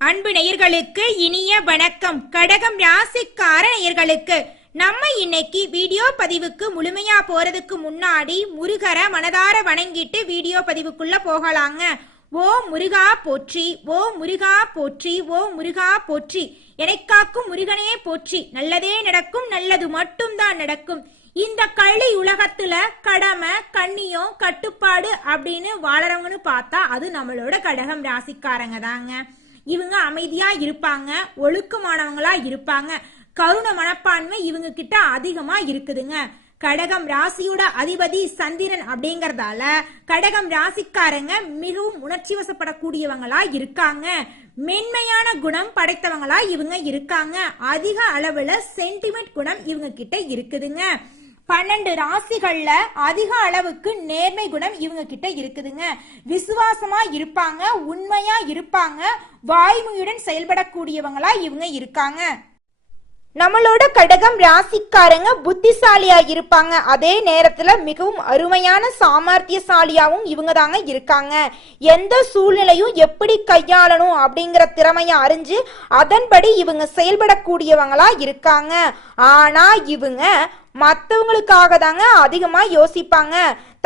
அன்பு நேயர்களுக்கு இனிய வணக்கம். கடகம் ராசிக்கார நேயர்களுக்கு நம்ம இன்னைக்கு வீடியோ பதிவுக்கு முழுமையா போறதுக்கு முன்னாடி முருகரை மனதார வணங்கிட்டு வீடியோ பதிவுக்குள்ள போகலாங்க. ஓ முருகா போற்றி, ஓ முருகா போற்றி, ஓ முருகா போற்றி, எனக்காக்கும் முருகனே போற்றி. நல்லதே நடக்கும், நல்லது மட்டும்தான் நடக்கும். இந்த கள்ளி உலகத்துல கடமை கண்ணியம் கட்டுப்பாடு அப்படின்னு வாழறவங்கன்னு பார்த்தா அது நம்மளோட கடகம் ராசிக்காரங்க தாங்க. இவங்க அமைதியா இருப்பாங்க, ஒழுக்கமானவங்களா இருப்பாங்க, கருணை மனப்பான்மை இவங்க கிட்ட அதிகமா இருக்குதுங்க. கடகம் ராசியோட அதிபதி சந்திரன் அப்படிங்கறதால கடகம் ராசிக்காரங்க மிகவும் உணர்ச்சி வசப்படக்கூடியவங்களா இருக்காங்க. மென்மையான குணம் படைத்தவங்களா இவங்க இருக்காங்க. அதிக அளவுல சென்டிமெண்ட் குணம் இவங்க கிட்ட இருக்குதுங்க. 12 ராசிகள்ல அதிக அளவுக்கு நேர்மை குணம் இவங்க கிட்ட இருக்குதுங்க. விசுவாசமா இருப்பாங்க, உண்மையா இருப்பாங்க, வாய்மையுடன் செயல்படக்கூடியவங்களா இவங்க இருக்காங்க. நம்மளோட கடகம் ராசிக்காரங்க புத்திசாலியா இருப்பாங்க. அதே நேரத்துல மிகவும் அருமையான சாமர்த்தியசாலியாவும் இவங்க தாங்க இருக்காங்க. எந்த சூழ்நிலையும் எப்படி கையாளணும் அப்படிங்கிற திறமைய அறிஞ்சு அதன்படி இவங்க செயல்படக்கூடியவங்களா இருக்காங்க. ஆனா இவங்க மற்றவங்களுக்காக தாங்க அதிகமா யோசிப்பாங்க.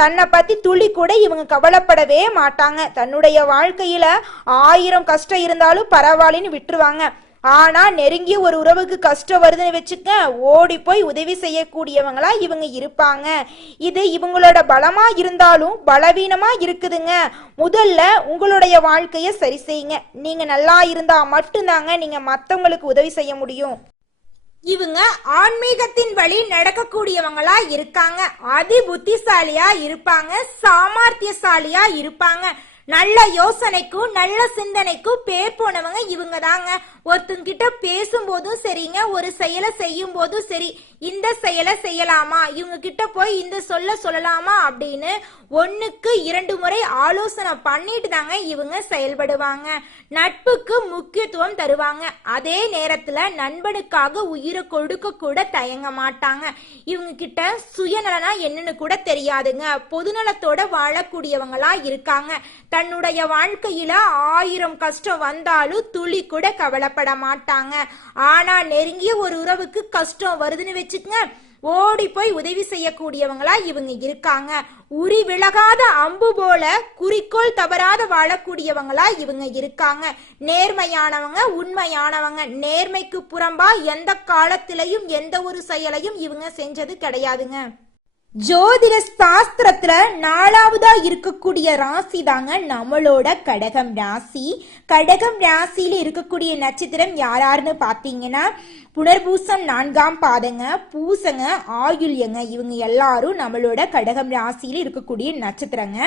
தன்னை பத்தி துளி கூட இவங்க கவலைப்படவே மாட்டாங்க. தன்னுடைய வாழ்க்கையில 1000 கஷ்டம் இருந்தாலும் பரவாயில்லன்னு விட்டுருவாங்க. ஆனா நெருங்கிய ஒரு உறவுக்கு கஷ்டம் வருதுன்னு வச்சுக்க ஓடி போய் உதவி செய்யக்கூடியவங்களா இவங்க இருப்பாங்க. இது இவங்களோட பலமா இருந்தாலும் பலவீனமா இருக்குதுங்க. முதல்ல உங்களுடைய வாழ்க்கைய சரி செய்யுங்க. நீங்க நல்லா இருந்தா மட்டும்தாங்க நீங்க மற்றவங்களுக்கு உதவி செய்ய முடியும். இவங்க ஆன்மீகத்தின் வழி நடக்கக்கூடியவங்களா இருக்காங்க. அதி புத்திசாலியா இருப்பாங்க, சாமர்த்தியசாலியா இருப்பாங்க. நல்ல யோசனைக்கும் நல்ல சிந்தனைக்கும் பேர் போனவங்க இவங்க தாங்க. ஒருத்தங்கிட்ட பேசும்போதும் சரிங்க, ஒரு செயலை செய்யும் போதும் சரி, இந்த செயலை செய்யலாமா, இவங்க கிட்ட போய் இந்த சொல்லலாமா அப்படின்னு 1க்கு 2 முறை ஆலோசனை பண்ணிட்டு தாங்க இவங்க செயல்படுவாங்க. நட்புக்கு முக்கியத்துவம் தருவாங்க. அதே நேரத்துல நண்பனுக்காக உயிரை கொடுக்க கூட தயங்க மாட்டாங்க. இவங்க கிட்ட சுயநலனா என்னன்னு கூட தெரியாதுங்க. பொதுநலத்தோட வாழக்கூடியவங்களா இருக்காங்க. தன்னுடைய வாழ்க்கையில 1000 கஷ்டம் வந்தாலும் துளி கூட கவலைப்பட மாட்டாங்க. ஆனா நெருங்கிய ஒரு உறவுக்கு கஷ்டம் வருதுன்னு வச்சுக்கங்க, ஓடி போய் உதவி செய்யக்கூடியவங்களா இவங்க இருக்காங்க. உரி விலகாத அம்பு போல குறிக்கோள் தவறாத வாழக்கூடியவங்களா இவங்க இருக்காங்க. நேர்மையானவங்க, உண்மையானவங்க. நேர்மைக்கு புறம்பா எந்த காலத்திலையும் எந்த ஒரு செயலையும் இவங்க செஞ்சது கிடையாதுங்க. ஜோதிட சாஸ்திரத்துல 4வதா இருக்கக்கூடிய ராசி தாங்க நம்மளோட கடகம் ராசி. கடகம் ராசியில இருக்கக்கூடிய நட்சத்திரம் யாராருன்னு பாத்தீங்கன்னா புனர்பூசம் 4ஆம் பாதங்க, பூசங்க, ஆயுள்யங்க. இவங்க எல்லாரும் நம்மளோட கடகம் ராசியில இருக்கக்கூடிய நட்சத்திரங்க.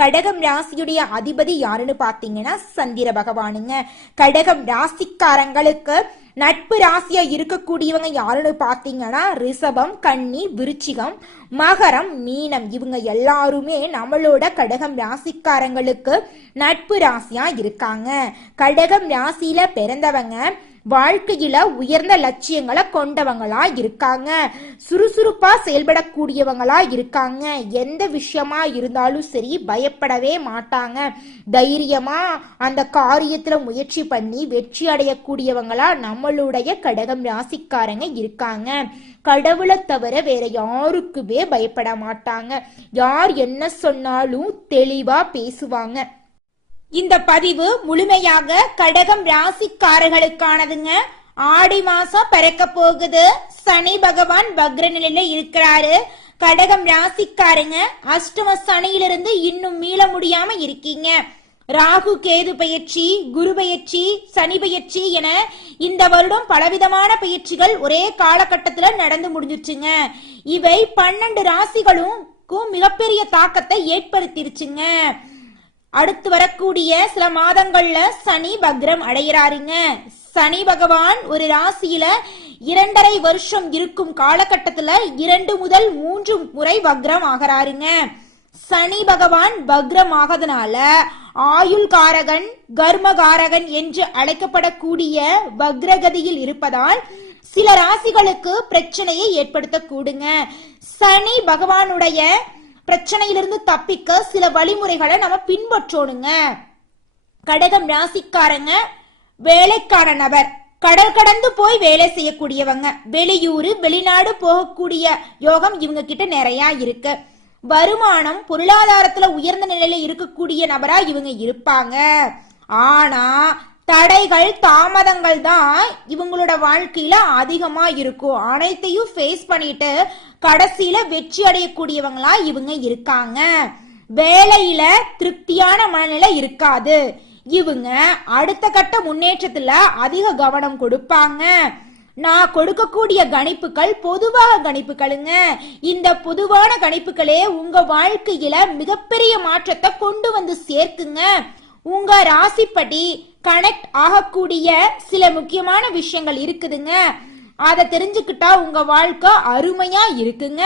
கடகம் ராசியுடைய அதிபதி யாருன்னு பாத்தீங்கன்னா சந்திர பகவானுங்க. கடகம் ராசிக்காரங்களுக்கு நட்பு ராசியா இருக்கக்கூடியவங்க யாருன்னு பாத்தீங்கன்னா ரிஷபம், கன்னி, விருச்சிகம், மகரம், மீனம். இவங்க எல்லாருமே நம்மளோட கடகம் ராசிக்காரங்களுக்கு நட்பு ராசியா இருக்காங்க. கடகம் ராசியில பிறந்தவங்க வாழ்க்கையில உயர்ந்த லட்சியங்களை கொண்டவங்களா இருக்காங்க. சுறுசுறுப்பா செயல்படக்கூடியவங்களா இருக்காங்க. எந்த விஷயமா இருந்தாலும் சரி பயப்படவே மாட்டாங்க. தைரியமா அந்த காரியத்துல முயற்சி பண்ணி வெற்றி அடையக்கூடியவங்களா நம்மளுடைய கடகம் ராசிக்காரங்க இருக்காங்க. கடவுளை தவிர வேற யாருக்குமே பயப்பட மாட்டாங்க. யார் என்ன சொன்னாலும் தெளிவா பேசுவாங்க. இந்த பதிவு முழுமையாக கடகம் ராசிக்காரர்களுக்கானதுங்க. ஆடி மாசம் பிறக்க போகுது. சனி பகவான் வக்ர நிலையில இருக்கிறாரு. கடகம் ராசிக்காரங்க அஷ்டம சனியிலிருந்து இன்னும் மீள முடியாம இருக்கீங்க. ராகு கேது பயிற்சி, குரு பயிற்சி, சனி பயிற்சி என இந்த வருடம் பலவிதமான பயிற்சிகள் ஒரே காலகட்டத்துல நடந்து முடிஞ்சிருச்சுங்க. இவை 12 ராசிகளுக்கும் மிகப்பெரிய தாக்கத்தை ஏற்படுத்திருச்சுங்க. அடுத்து வரக்கூடிய சில மாதங்கள்ல சனி வக்ரம் அடைகிறாருங்க. சனி பகவான் ஒரு ராசியில 2.5 வருஷம் இருக்கும் காலகட்டத்துல 2 முதல் 3 முறை வக்ரம் ஆகிறாருங்க. சனி பகவான் வக்ரம் ஆகதனால ஆயுள்காரகன், கர்மகாரகன் என்று அழைக்கப்படக்கூடிய வக்ரகதியில் இருப்பதால் சில ராசிகளுக்கு பிரச்சனையை ஏற்படுத்தக்கூடுங்க. சனி பகவானுடைய பிரச்சனையிலிருந்து தப்பிக்க சில வழிமுறைகளை நம்ம பின்பற்றணுங்க. கடகம் ராசிக்காரங்க வேலைக்கான நபர், கடல் கடந்து போய் வேலை செய்யக்கூடியவங்க, வெளியூரு வெளிநாடு போகக்கூடிய யோகம் இவங்க கிட்ட நிறைய இருக்கு. வருமானம் பொருளாதாரத்துல உயர்ந்த நிலையில இருக்கக்கூடிய நபரா இவங்க இருப்பாங்க. ஆனா தடைகள் தாமதங்கள் தான் இவங்களோட வாழ்க்கையில அதிகமா இருக்கும். அனைத்தையும் ஃபேஸ் பண்ணிட்டு கடைசியில வெற்றி அடையக்கூடியவங்களா இவங்க இருக்காங்க. வேலையில திருப்தியான மனநிலை இருக்காது. இவங்க அடுத்த கட்ட முன்னேற்றத்துல அதிக கவனம் கொடுப்பாங்க. நான் கொடுக்கக்கூடிய கணிப்புகள் பொதுவாக கணிப்புகளுங்க. இந்த பொதுவான கணிப்புகளே உங்க வாழ்க்கையில மிகப்பெரிய மாற்றத்தை கொண்டு வந்து சேர்க்குங்க. உங்க ராசிப்படி கனெக்ட் ஆகக்கூடிய சில முக்கியமான விஷயங்கள் இருக்குதுங்க. அதை தெரிஞ்சுக்கிட்டா உங்க வாழ்க்கை அருமையா இருக்குங்க.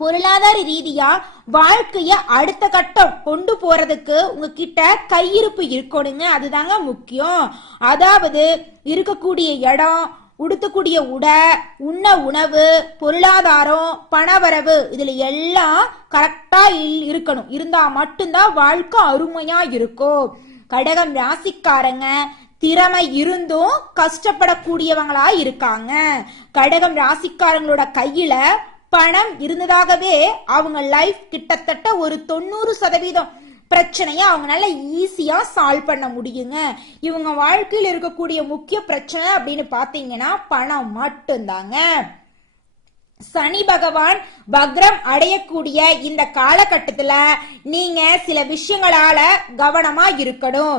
பொருளாதார ரீதியா வாழ்க்கைய அடுத்த கட்டம் கொண்டு போறதுக்கு உங்ககிட்ட கையிருப்பு இருக்கணுங்க. அதுதாங்க முக்கியம். அதாவது இருக்கக்கூடிய இடம், உடுத்தக்கூடிய உடை, உண்ண உணவு, பொருளாதாரம், பணவரவு, இதுல எல்லாம் கரெக்டா இருக்கணும். இருந்தா மட்டும்தான் வாழ்க்கை அருமையா இருக்கும். கடகம் ராசிக்காரங்க திறமை இருந்தும் கஷ்டப்படக்கூடியவங்களா இருக்காங்க. கடகம் ராசிக்காரங்களோட கையில பணம் இருந்ததாகவே அவங்க லைஃப் கிட்டத்தட்ட ஒரு 90% பிரச்சனைய அவங்களால ஈஸியா சால்வ் பண்ண முடியுங்க. இவங்க வாழ்க்கையில் இருக்கக்கூடிய முக்கிய பிரச்சனை அப்படின்னு பாத்தீங்கன்னா பணம் மட்டும்தாங்க. சனி பகவான் வக்ரம் அடையக்கூடிய இந்த காலகட்டத்துல நீங்க சில விஷயங்களால கவனமா இருக்கணும்.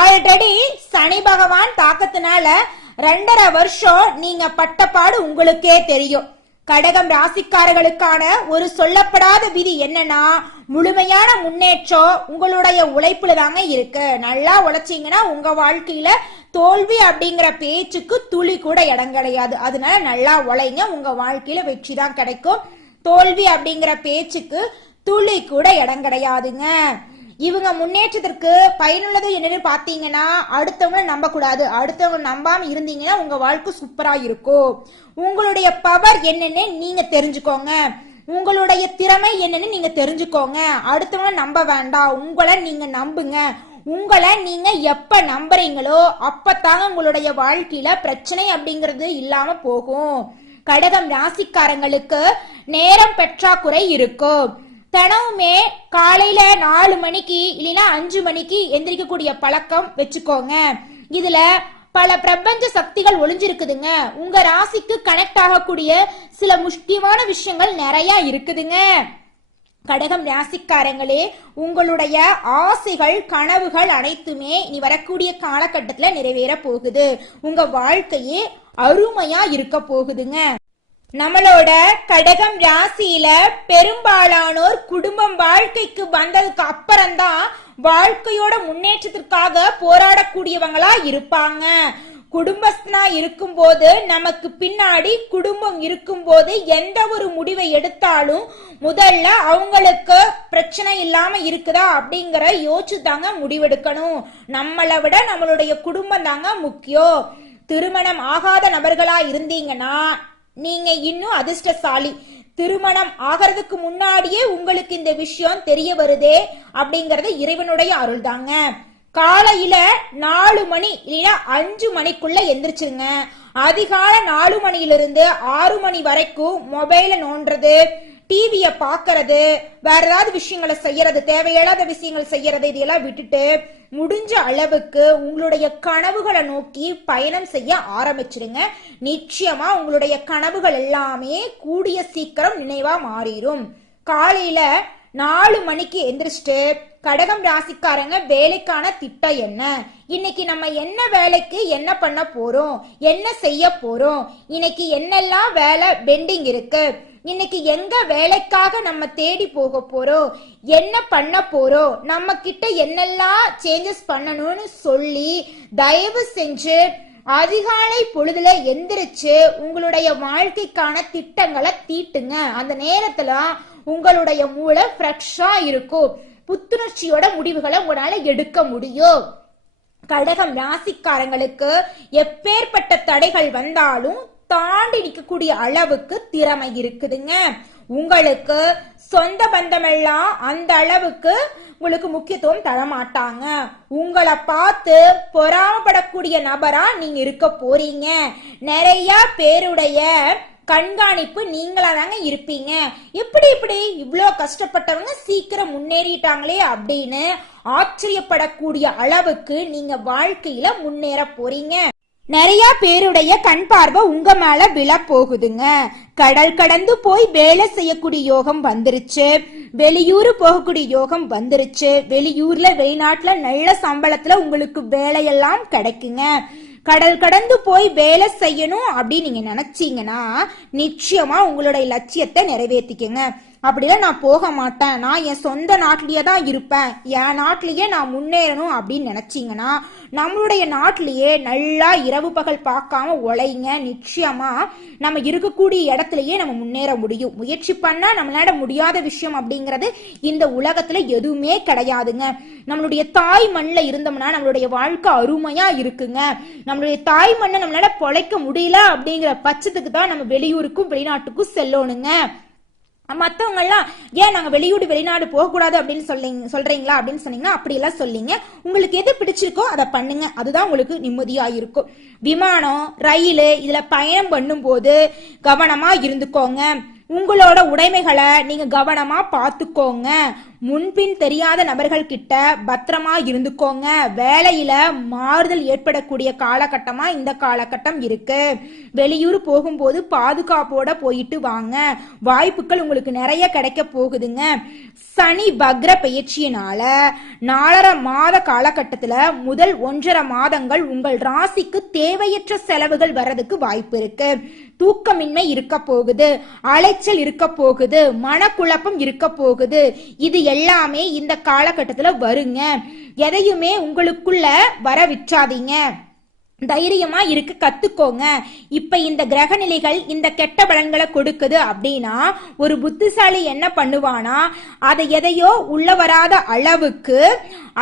ஆல்ரெடி சனி பகவான் தாக்கத்தினால 2.5 வருஷம் நீங்க பட்டப்பாடு உங்களுக்கே தெரியும். கடகம் ராசிக்காரர்களுக்கான ஒரு சொல்லப்படாத விதி என்னன்னா, முழுமையான முன்னேற்றம் உங்களுடைய உழைப்புல தாங்க இருக்கு. நல்லா உழைச்சீங்கன்னா உங்க வாழ்க்கையில தோல்வி அப்படிங்கிற பேச்சுக்கு துளி கூட இடம் கிடையாது. அதனால நல்லா உழைங்க, உங்க வாழ்க்கையில வெற்றி தான் கிடைக்கும். தோல்வி அப்படிங்கிற பேச்சுக்கு துளி கூட இடம் கிடையாதுங்க. இவங்க முன்னேற்றத்திற்கு பயனுள்ளது என்னன்னு பாத்தீங்கன்னா, அடுத்தவங்க நம்ப கூடாது. அடுத்தவங்க நம்பாம இருந்தீங்கன்னா உங்க வாழ்க்கை சூப்பரா இருக்கும். உங்களுடைய பவர் என்னன்னு நீங்க தெரிஞ்சுக்கோங்க. உங்களுடைய திறமை என்னன்னு நீங்க தெரிஞ்சுக்கோங்க. அடுத்தவங்க நம்ப வேண்டாம், உங்களை நீங்க நம்புங்க. உங்களை நீங்க எப்ப நம்புறீங்களோ அப்பத்தாங்க உங்களுடைய வாழ்க்கையில பிரச்சனை அப்படிங்கிறது இல்லாம போகும். கடகம் ராசிக்காரங்களுக்கு நேரம் பற்றாக்குறை இருக்கும். தினமுமே காலையில 4 மணிக்கு இல்லைன்னா 5 மணிக்கு எந்திரிக்கக்கூடிய பழக்கம் வச்சுக்கோங்க. இதுல பல பிரபஞ்ச சக்திகள் ஒளிஞ்சிருக்குதுங்க. உங்க ராசிக்கு கனெக்ட் ஆகக்கூடிய சில முக்கியமான விஷயங்கள் நிறைய இருக்குதுங்க. கடகம் ராசிக்காரங்களே, உங்களுடைய ஆசைகள் கனவுகள் அனைத்துமே இனி வரக்கூடிய காலகட்டத்துல நிறைவேற போகுது. உங்க வாழ்க்கையே அருமையா இருக்க போகுதுங்க. நம்மளோட கடகம் ராசியில பெரும்பாலானோர் குடும்பம் வாழ்க்கைக்கு வந்ததுக்கு அப்புறம்தான் வாழ்க்கையோட முன்னேற்றத்திற்காக போராடக்கூடியவங்களா இருப்பாங்க. குடும்பஸ்தனா இருக்கும்போது நமக்கு பின்னாடி குடும்பம் இருக்கும்போது எந்த ஒரு முடிவை எடுத்தாலும் முதல்ல அவங்களுக்கு பிரச்சனை இல்லாம இருக்குதா அப்படிங்கிற யோசிச்சு தாங்க முடிவெடுக்கணும். நம்மளை விட நம்மளுடைய குடும்பம் தாங்க முக்கியம். திருமணம் ஆகாத நபர்களா இருந்தீங்கன்னா நீங்க இன்னும் அதிர்ஷ்டசாலி. திருமணம் ஆகிறதுக்கு முன்னாடியே உங்களுக்கு இந்த விஷயம் தெரிய வருதே அப்படிங்கறது இறைவனுடைய அருள் தாங்க. காலையில 4 மணி இல்ல 5 மணிக்குள்ள எந்திரிச்சிருங்க. அதிகால 4 மணியிலிருந்து 6 மணி வரைக்கும் மொபைல நோண்டுறது, டிவிய பாக்குறது, வேற ஏதாவது விஷயங்களை செய்யறது, தேவையில்லாத விஷயங்கள் செய்யறது, இதெல்லாம் விட்டுட்டு முடிஞ்ச அளவுக்கு உங்களுடைய கனவுகளை நோக்கி பயணம் செய்ய ஆரம்பிச்சிருங்க. நிச்சயமா உங்களுடைய கனவுகள் எல்லாமே கூடிய சீக்கிரம் நினைவா மாறிடும். காலையில 4 மணிக்கு எந்திரிச்சிட்டு கடகம் ராசிக்காரங்க வேலைக்கான திட்டம் என்ன, இன்னைக்கு நம்ம என்ன வேலைக்கு என்ன பண்ண போறோம், என்ன செய்ய போறோம், இன்னைக்கு என்னெல்லாம் வேலை பெண்டிங் இருக்கு, இன்னைக்கு எங்க வேலைக்காக நம்ம தேடி போக போறோம், என்ன பண்ண போறோம், நம்ம கிட்ட என்னெல்லாம் சேஞ்சஸ் பண்ணணும்னு சொல்லி தயவு செஞ்சு அதிகாலை பொழுதுல எந்திரிச்சு உங்களுடைய வாழ்க்கைக்கான திட்டங்களை தீட்டுங்க. அந்த நேரத்துல உங்களுடைய மூளை ஃப்ரெஷ்ஷா இருக்கும். புத்துணர்ச்சியோட முடிவுகளை உங்களால எடுக்க முடியும். கடகம் ராசிக்காரங்களுக்கு எப்பேற்பட்ட தடைகள் வந்தாலும் தாண்டி நிற்கக்கூடிய அளவுக்கு திறமை இருக்குதுங்க. உங்களுக்கு சொந்த பந்தமெல்லாம் அந்த அளவுக்கு உங்களுக்கு முக்கியத்துவம் தரமாட்டாங்க. உங்களை பார்த்து பொறாமப்படக்கூடிய நபரா நீங்க இருக்க போறீங்க. நிறைய பேருடைய கண்காணிப்பு நீங்களா தாங்க இருப்பீங்க. இப்படி இவ்வளோ கஷ்டப்பட்டவங்க சீக்கிரம் முன்னேறிட்டாங்களே அப்படின்னு ஆச்சரியப்படக்கூடிய அளவுக்கு நீங்க வாழ்க்கையில முன்னேற போறீங்க. நிறைய பேருடைய கண் பார்வை உங்க மேல விழ போகுதுங்க. கடல் கடந்து போய் வேலை செய்யக்கூடிய யோகம் வந்துருச்சு. வெளியூர் போகக்கூடிய யோகம் வந்துருச்சு. வெளியூர்ல வெளிநாட்டுல நல்ல சம்பளத்துல உங்களுக்கு வேலையெல்லாம் கிடைக்குங்க. கடல் கடந்து போய் வேலை செய்யணும் அப்படின்னு நீங்க நினைச்சீங்கன்னா நிச்சயமா உங்களுடைய லட்சியத்தை நிறைவேற்றிக்கங்க. அப்படிலாம் நான் போக மாட்டேன், நான் என் சொந்த நாட்டிலேயே தான் இருப்பேன், என் நாட்டிலேயே நான் முன்னேறணும் அப்படின்னு நினைச்சீங்கன்னா நம்மளுடைய நாட்டிலேயே நல்லா இரவு பகல் பார்க்காம உழைங்க. நிச்சயமா நம்ம இருக்கக்கூடிய இடத்துலயே நம்ம முன்னேற முடியும். முயற்சி பண்ணா நம்மளால முடியாத விஷயம் அப்படிங்கிறது இந்த உலகத்துல எதுவுமே கிடையாதுங்க. நம்மளுடைய தாய் மண்ணில் இருந்தோம்னா நம்மளுடைய வாழ்க்கை அருமையா இருக்குங்க. நம்மளுடைய தாய் மண்ணை நம்மளால பொழைக்க முடியல அப்படிங்கிற பட்சத்துக்கு தான் நம்ம வெளியூருக்கும் வெளிநாட்டுக்கும் செல்லணுங்க. மற்றவங்க எல்லாம் ஏன் நாங்க வெளிநாடு போகக்கூடாது அப்படின்னு சொல்றீங்களா அப்படின்னு சொன்னீங்கன்னா அப்படியெல்லாம் சொல்லிங்க. உங்களுக்கு எது பிடிச்சிருக்கோ அதை பண்ணுங்க, அதுதான் உங்களுக்கு நிம்மதியா இருக்கும். விமானம், ரயில் இதுல பயணம் பண்ணும் போது கவனமா இருந்துக்கோங்க. உங்களோட உடைமைகளை நீங்க கவனமா பார்த்துக்கோங்க. முன்பின் தெரியாத நபர்கள் கிட்ட பத்திரமா இருந்துக்கோங்க. வேலையில மாறுதல் ஏற்படக்கூடிய காலகட்டமா இந்த காலகட்டம் இருக்கு. வெளியூர் போகும்போது பாதுகாப்போட போயிட்டு வாங்க. வாய்ப்புகள் உங்களுக்கு நிறைய கிடைக்க போகுதுங்க. சனி வக்ர பயிற்சியினால 4.5 மாத காலகட்டத்துல முதல் 1.5 மாதங்கள் உங்கள் ராசிக்கு தேவையற்ற செலவுகள் வர்றதுக்கு வாய்ப்பு இருக்கு. தூக்கமின்மை இருக்க போகுது, அலைச்சல் இருக்க போகுது, மனக்குழப்பம் இருக்க போகுது. இது எல்லாமே இந்த காலகட்டத்துல வருங்க. எதையுமே உங்களுக்குள்ள வர விற்றாதீங்க. தைரியமா இருக்க கத்துக்கோங்க. இப்ப இந்த கிரக நிலைகள் இந்த கெட்ட பலன்களை கொடுக்குது அப்படின்னா ஒரு புத்திசாலி என்ன பண்ணுவானா அதை எதையோ உள்ள வராத அளவுக்கு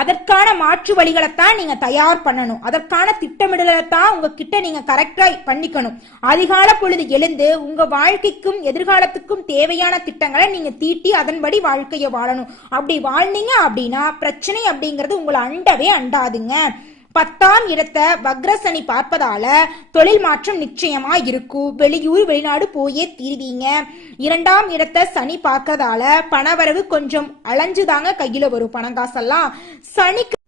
அதற்கான மாற்று வழிகளைத்தான் நீங்க தயார் பண்ணணும். அதற்கான திட்டமிடலைத்தான் உங்ககிட்ட நீங்க கரெக்டா பண்ணிக்கணும். அதிகால பொழுது எழுந்து உங்க வாழ்க்கைக்கும் எதிர்காலத்துக்கும் தேவையான திட்டங்களை நீங்க தீட்டி அதன்படி வாழ்க்கையை வாழணும். அப்படி வாழ்ந்தீங்க அப்படின்னா பிரச்சனை அப்படிங்கிறது உங்களை அண்டவே அண்டாதுங்க. 10ஆம் இடத்தை வக்ரசனி பார்ப்பதால தொழில் மாற்றம் நிச்சயமா இருக்கும். வெளியூர் வெளிநாடு போயே தீர்வீங்க. 2ஆம் இடத்தை சனி பார்க்கறதால பணவரவு கொஞ்சம் அலைஞ்சுதாங்க கையில வரும் பணங்காசெல்லாம். சனிக்கு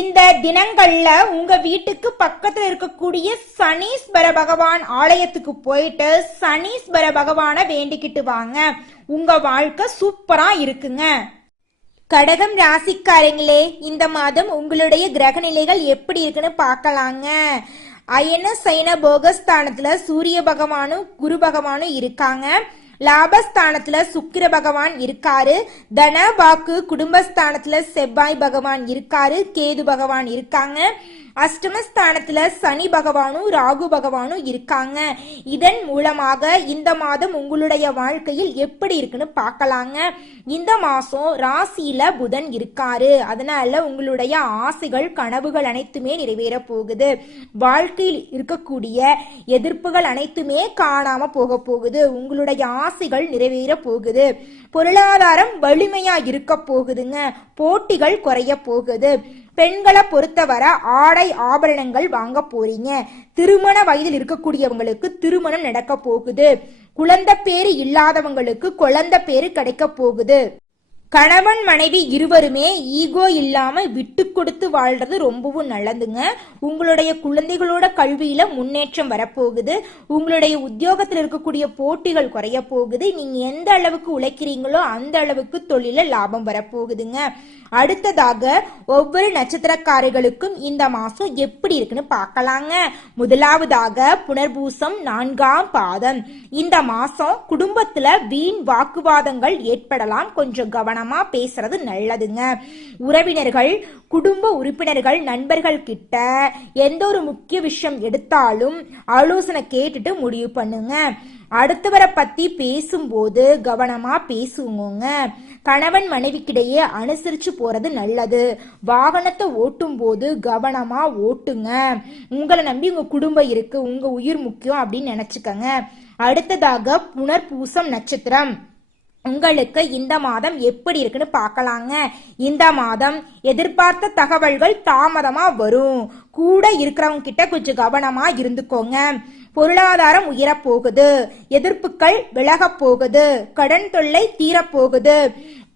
இந்த தினங்கள்ல உங்க வீட்டுக்கு பக்கத்துல இருக்கக்கூடிய சனீஸ்வர பகவான் ஆலயத்துக்கு போயிட்டு சனீஸ்வர பகவான வேண்டிக்கிட்டு வாங்க. உங்க வாழ்க்கை சூப்பரா இருக்குங்க. கடகம் ராசிக்காரங்களே, இந்த மாதம் உங்களுடைய கிரக நிலைகள் எப்படி இருக்குன்னு பார்க்கலாங்க. அயன சயன போகஸ்தானத்துல சூரிய பகவானும் குரு பகவானும் இருக்காங்க. லாபஸ்தானத்துல சுக்கிர பகவான் இருக்காரு. தன வாக்கு குடும்பஸ்தானத்துல செவ்வாய் பகவான் இருக்காரு. கேது பகவான் இருக்காங்க. அஷ்டமஸ்தானத்துல சனி பகவானும் ராகு பகவானும் இருக்காங்க. இதன் மூலமாக இந்த மாதம் உங்களுடைய வாழ்க்கையில் எப்படி இருக்குன்னு பார்க்கலாங்க. இந்த மாசம் ராசியில புதன் இருக்காரு. அதனால உங்களுடைய ஆசைகள் கனவுகள் அனைத்துமே நிறைவேற போகுது. வாழ்க்கையில் இருக்கக்கூடிய எதிர்ப்புகள் அனைத்துமே காணாம போக போகுது. உங்களுடைய ஆசைகள் நிறைவேற போகுது. பொருளாதாரம் வலிமையா இருக்க போகுதுங்க. போட்டிகள் குறைய போகுது. பெண்களை பொறுத்தவரை ஆடை ஆபரணங்கள் வாங்க போறீங்க. திருமண வயதில் இருக்கக்கூடியவங்களுக்கு திருமணம் நடக்க போகுது. குழந்தை பேரு இல்லாதவங்களுக்கு குழந்தை பேரு கிடைக்க போகுது. கணவன் மனைவி இருவருமே ஈகோ இல்லாம விட்டு கொடுத்து வாழ்றது ரொம்பவும் நல்லதுங்க. உங்களுடைய குழந்தைகளோட கல்வியில முன்னேற்றம் வரப்போகுது. உங்களுடைய உத்தியோகத்தில் இருக்கக்கூடிய போட்டிகள் குறைய போகுது. நீங்க எந்த அளவுக்கு உழைக்கிறீங்களோ அந்த அளவுக்கு தொழில லாபம் வரப்போகுதுங்க. அடுத்ததாக ஒவ்வொரு நட்சத்திரக்காரர்களுக்கும் இந்த மாசம் எப்படி இருக்குன்னு பார்க்கலாங்க. முதலாவதாக புனர்பூசம் 4ஆம் பாதம். இந்த மாசம் குடும்பத்துல வீண் வாக்குவாதங்கள் ஏற்படலாம். கொஞ்சம் கவனமா பேசுறது நல்லதுங்க. உறவினர்கள், குடும்ப உறுப்பினர்கள், நண்பர்கள் கிட்ட எந்த ஒரு முக்கிய விஷயம் எடுத்தாலும் ஆலோசனை கேட்டுட்டு முடிவு பண்ணுங்க. அடுத்தவரை பத்தி பேசும்போது கவனமா பேசுவோங்க. கணவன் மனைவிக்கிடையே அனுசரிச்சு போறது நல்லது. வாகனத்தை ஓட்டும் போது கவனமா ஓட்டுங்க. உங்களை நம்பி உங்க குடும்பம் இருக்கு, உங்க உயிர் முக்கியம் அப்படின்னு நினைச்சுக்கங்க. அடுத்ததாக புனர்பூசம் நட்சத்திரம். உங்களுக்கு இந்த மாதம் எப்படி இருக்குன்னு பார்க்கலாங்க. இந்த மாதம் எதிர்பார்த்த தகவல்கள் தாமதமா வரும். கூட இருக்கிறவங்க கிட்ட கொஞ்சம் கவனமா இருந்துக்கோங்க. பொருளாதாரம் உயரப்போகுது. எதிர்ப்புகள் விலகப் போகுது. கடன் தொல்லை தீரப்போகுது.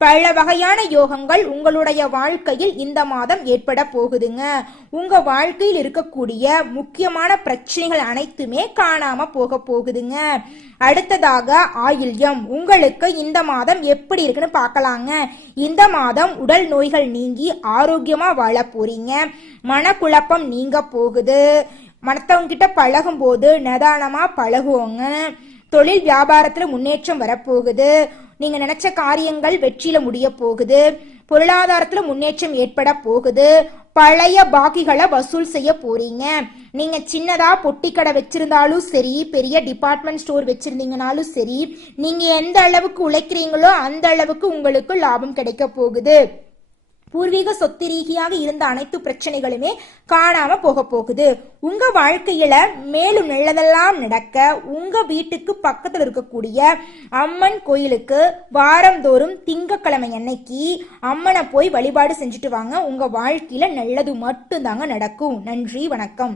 பல வகையான யோகங்கள் உங்களுடைய வாழ்க்கையில் இந்த மாதம் ஏற்பட போகுதுங்க. உங்க வாழ்க்கையில் இருக்கக்கூடிய முக்கியமான பிரச்சனைகள் அனைத்துமே காணாம போக போகுதுங்க. அடுத்ததாக ஆயில்யம். உங்களுக்கு இந்த மாதம் எப்படி இருக்குன்னு பார்க்கலாங்க. இந்த மாதம் உடல் நோய்கள் நீங்கி ஆரோக்கியமா வாழ போறீங்க. மனக்குழப்பம் நீங்க போகுது. மற்றவங்க கிட்ட பழகும் போது நிதானமா பழகுவோங்க. தொழில் வியாபாரத்துல முன்னேற்றம் வரப்போகுது. நீங்க நினைச்ச காரியங்கள் வெற்றியில முடிய போகுது. பொருளாதாரத்துல முன்னேற்றம் ஏற்பட போகுது. பழைய பாக்கிகளை வசூல் செய்ய போறீங்க. நீங்க சின்னதா பொட்டி கடை வச்சிருந்தாலும் சரி, பெரிய டிபார்ட்மெண்ட் ஸ்டோர் வச்சிருந்தீங்கனாலும் சரி, நீங்க எந்த அளவுக்கு உழைக்கிறீங்களோ அந்த அளவுக்கு உங்களுக்கு லாபம் கிடைக்க போகுது. பூர்வீக சொத்து ரீதியாக இருந்த அனைத்து பிரச்சனைகளுமே காணாம போக போகுது. உங்க வாழ்க்கையில மேலும் நல்லதெல்லாம் நடக்க உங்க வீட்டுக்கு பக்கத்துல இருக்கக்கூடிய அம்மன் கோயிலுக்கு வாரந்தோறும் திங்கட்கிழமை அன்னைக்கு அம்மனை போய் வழிபாடு செஞ்சுட்டு வாங்க. உங்க வாழ்க்கையில நல்லது மட்டும்தாங்க நடக்கும். நன்றி, வணக்கம்.